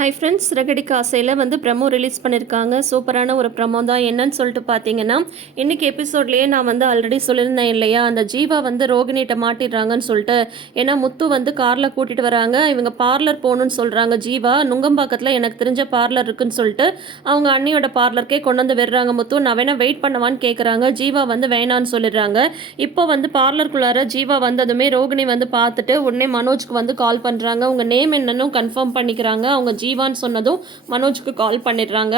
Hi friends ரகடி காசையில் வந்து promo release பண்ணியிருக்காங்க சூப்பரான ஒரு ப்ரமோ தான். என்னன்னு சொல்லிட்டு பார்த்தீங்கன்னா இன்றைக்கி எபிசோட்லேயே நான் வந்து ஆல்ரெடி சொல்லியிருந்தேன் இல்லையா? அந்த ஜீவா வந்து ரோகிணிகிட்ட மாட்டிடுறாங்கன்னு சொல்லிட்டு ஏன்னா முத்து வந்து காரில் கூட்டிகிட்டு வராங்க. இவங்க பார்லர் போகணுன்னு சொல்கிறாங்க ஜீவா. நுங்கம்பாக்கத்தில் எனக்கு தெரிஞ்ச பார்லர் இருக்குன்னு சொல்லிட்டு அவங்க அண்ணியோட பார்லருக்கே கொண்டு வந்து விடுறாங்க முத்து. நான் வேணால் வெயிட் பண்ணவான்னு கேட்குறாங்க ஜீவா வந்து வேணான்னு சொல்லிடுறாங்க. இப்போ வந்து பார்லருக்குள்ளார ஜீவா வந்ததுமே ரோகிணி வந்து பார்த்துட்டு உடனே மனோஜ்க்கு வந்து கால் பண்ணுறாங்க உங்கள் நேம் என்னன்னு கன்ஃபார்ம் பண்ணிக்கிறாங்க. அவங்க ஜீவான்னு சொன்னதும் மனோஜ்க்கு கால் பண்ணிடுறாங்க.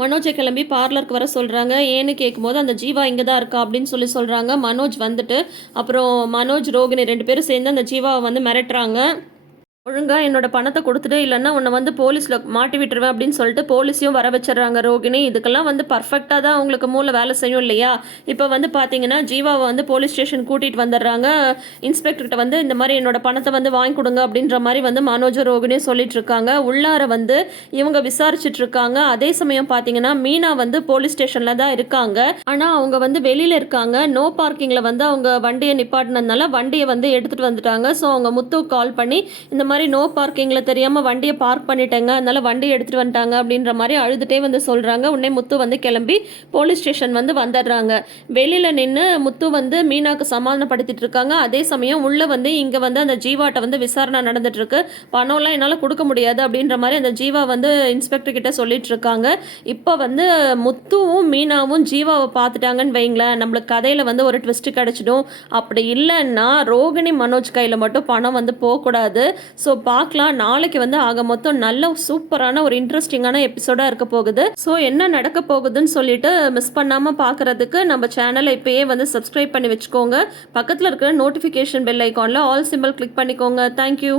மனோஜை கிளம்பி பார்லருக்கு வர சொல்கிறாங்க ஏன்னு கேட்கும்போது அந்த ஜீவா இங்கே தான் இருக்கா அப்படின்னு சொல்லி சொல்கிறாங்க மனோஜ் வந்துட்டு அப்புறம் மனோஜ் ரோகிணி ரெண்டு பேரும் சேர்ந்து அந்த ஜீவாவை வந்து மிரட்டுறாங்க. ஒழுங்காக என்னோட பணத்தை கொடுத்துட்டு இல்லைன்னா உன்னை வந்து போலீஸில் மாட்டி விட்டுருவேன் அப்படின்னு சொல்லிட்டு போலீஸையும் வர வச்சிடுறாங்க ரோகிணி. இதுக்கெல்லாம் வந்து பர்ஃபெக்டாக தான் அவங்களுக்கு மூளை வேலை செய்யும் இல்லையா? இப்போ வந்து பார்த்தீங்கன்னா ஜீவாவை வந்து போலீஸ் ஸ்டேஷன் கூட்டிகிட்டு வந்துடுறாங்க. இன்ஸ்பெக்டர்கிட்ட வந்து இந்த மாதிரி என்னோட பணத்தை வந்து வாங்கி கொடுங்க அப்படின்ற மாதிரி வந்து மனோஜ் ரோகிணியும் சொல்லிட்டு இருக்காங்க. உள்ளார வந்து இவங்க விசாரிச்சுட்டு இருக்காங்க. அதே சமயம் பார்த்தீங்கன்னா மீனா வந்து போலீஸ் ஸ்டேஷனில் தான் இருக்காங்க. ஆனால் அவங்க வந்து வெளியில் இருக்காங்க. நோ பார்க்கிங்கில் வந்து அவங்க வண்டியை நிப்பாட்டினதுனால வண்டியை வந்து எடுத்துகிட்டு வந்துட்டாங்க. ஸோ அவங்க முத்து கால் பண்ணி இந்த மாதிரி நோ பார்க்கிங்கில் தெரியாமல் வண்டியை பார்க் பண்ணிட்டேங்க. அதனால் வண்டியை எடுத்துகிட்டு வந்துட்டாங்க அப்படின்ற மாதிரி அழுதுகிட்டே வந்து சொல்கிறாங்க உடனே முத்து வந்து கிளம்பி போலீஸ் ஸ்டேஷன் வந்து வந்துடுறாங்க. வெளியில் நின்று முத்து வந்து மீனாக்கு சமாதானப்படுத்திட்டு இருக்காங்க. அதே சமயம் உள்ளே வந்து இங்கே வந்து அந்த ஜீவாட்ட வந்து விசாரணை நடந்துட்டுருக்கு. பணம்லாம் என்னால் கொடுக்க முடியாது அப்படின்ற மாதிரி அந்த ஜீவா வந்து இன்ஸ்பெக்டர் கிட்ட சொல்லிட்டு இருக்காங்க. இப்போ வந்து முத்துவும் மீனாவும் ஜீவாவை பார்த்துட்டாங்கன்னு வைங்களேன். நம்மளுக்கு கதையில் வந்து ஒரு ட்விஸ்ட்டு கிடச்சிடும். அப்படி இல்லைன்னா ரோகிணி மனோஜ் கையில் மட்டும் பணம் வந்து போகக்கூடாது. ஸோ பார்க்கலாம். நாளைக்கு வந்து ஆக மொத்தம் நல்ல சூப்பரான ஒரு இன்ட்ரெஸ்டிங்கான எபிசோடாக இருக்க போகுது. ஸோ என்ன நடக்க போகுதுன்னு சொல்லிட்டு மிஸ் பண்ணாமல் பார்க்குறதுக்கு நம்ம சேனலை இப்போயே வந்து சப்ஸ்கிரைப் பண்ணி வச்சுக்கோங்க. பக்கத்தில் இருக்கிற நோட்டிஃபிகேஷன் பெல் ஐக்கானில் ஆல் சிம்பிள் கிளிக் பண்ணிக்கோங்க. Thank you